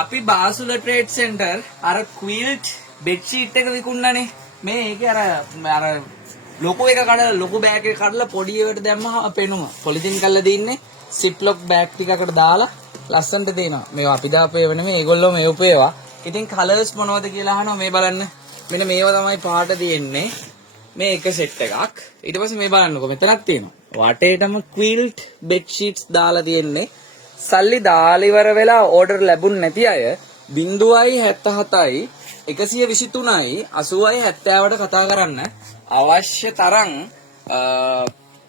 අපි බාසුල trade centre අර ක්විල්ට් bedsheet එක විකුණනනේ. මේ ඒකේ අර ලොකු එක කඩලා ලොකු බෑග් එක කඩලා පොඩි එකට දැම්මම පෙනුම. පොලිතින් කරලා දින්නේ සිප්ලොක් බෑග් ටිකකට දාලා ලස්සනට දෙනවා. මේවා අපි දාපේව නෙමෙයි ඒගොල්ලෝ මේව පේවා. ඉතින් කලර්ස් මොනවද කියලා අහනවා මේ බලන්න. මෙන්න මේවා තමයි පාට තියෙන්නේ. මේ එක සෙට් එකක්. ඊට පස්සේ මේ බලන්නකො මෙතනක් තියෙනවා. වටේටම ක්විල්ට් බෙඩ්ෂීට්ස් දාලා තියෙන්නේ. සල්ලි දාලා ඉවර වෙලා ඕඩර් ලැබුණ නැති අය 077යි 123යි 80යි 70ට කතා කරන්න අවශ්‍ය තරම්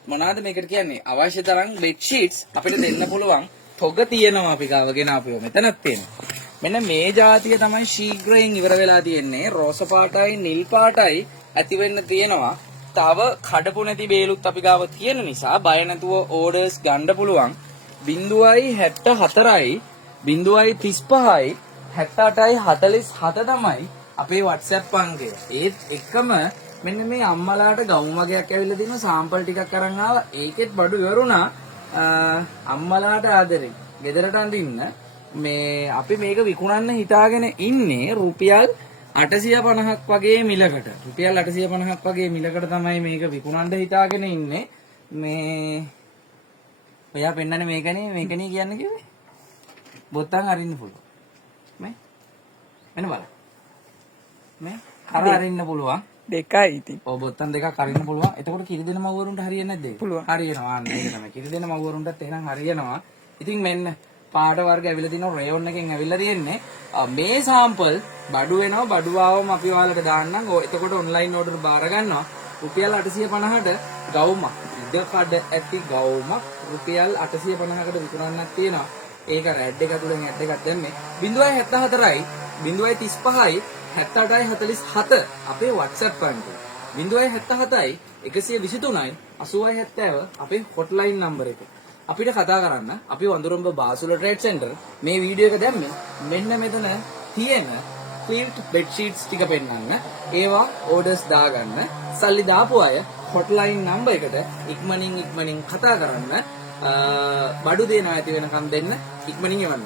මොනවාද මේකට කියන්නේ අවශ්‍ය තරම් බෙඩ්ෂීට්ස් අපිට දෙන්න පුළුවන් තොග තියෙනවා අපි ගාවගෙන ආපුව මෙතනක් තියෙනවා. මෙන්න මේ જાතිය තමයි ශීඝ්‍රයෙන් ඉවර වෙලා තියෙන්නේ. රෝස පාටයි නිල් පාටයි ඇති වෙන්න තියෙනවා. තව කඩපු නැති බේලුත් අපි ගාව තියෙන නිසා බය නැතුව ඕඩර්ස් ගන්න පුළුවන්. 0.74යි 0.35යි 78යි 47 තමයි අපේ WhatsApp අංකය. ඒත් එකම මෙන්න මේ අම්මලාට ගවුම් වගේක් ඇවිල්ලා දින සාම්පල් ටිකක් අරන් ආවා. ඒකෙත් බඩු ඉවරුණා. අම්මලාට ආදරේ. ගෙදරට අඳින්න මේ අපි මේක විකුණන්න හිතාගෙන ඉන්නේ රුපියල් 850ක් වගේ මිලකට. රුපියල් 850ක් වගේ මිලකට තමයි මේක විකුණන්න හිතාගෙන ඉන්නේ. මේ ඔයා පෙන්නන්නේ මේකනේ කියන්නේ කිව්වේ. බොත්තම් අරින්න පුළුවන්. මේ මෙන්න බලන්න. මේ අර අරින්න පුළුවන්. දෙකයි ඉතින්. ඔව් බොත්තම් දෙකක් අරින්න පුළුවන්. එතකොට කිරි දෙන මව්වරුන්ට හරියන්නේ නැද්ද? පුළුවන්. හරියනවා. අන්න ඒක තමයි. කිරි දෙන මව්වරුන්ටත් එහෙනම් හරියනවා. ඉතින් මෙන්න පාට වර්ග ඇවිල්ලා තිනවා රේයොන් එකෙන් ඇවිල්ලා තියෙන්නේ. මේ සාම්පල් බඩු වෙනවා. බඩු ආවම අපි ඔයාලට දාන්නම්. එතකොට ඔන්ලයින් ඕඩර් බාර ගන්නවා. රුපියල් 850ට ගවුමක්. ඉඩ කඩ ඇති ගවුමක් රුපියල් 850කට විකුණන්නක් තියෙනවා. ඒක රැඩ් එක ඇතුලෙන් ඇඩ් එකක් දැම්මේ 0.74යි 0.35යි 78යි 47 අපේ WhatsApp අංකය. 0.77යි 123යි 80යි 70 අපේ hotline number එක. අපිට කතා කරන්න අපි වඳුරඹ බාසුල ට්‍රේඩ් සෙන්ටර් මේ වීඩියෝ එක දැම්මේ මෙන්න මෙතන තියෙන ක්විල්ට් බෙඩ්ෂීට්ස් ටික පෙන්නන්න. ඒවා ඕඩර්ස් දාගන්න. සල්ලි දාපු අය hotline number එකට ඉක්මනින් කතා කරන්න. බඩු දෙනවා ඇති වෙනකම් දෙන්න ඉක්මනින් එවන්න.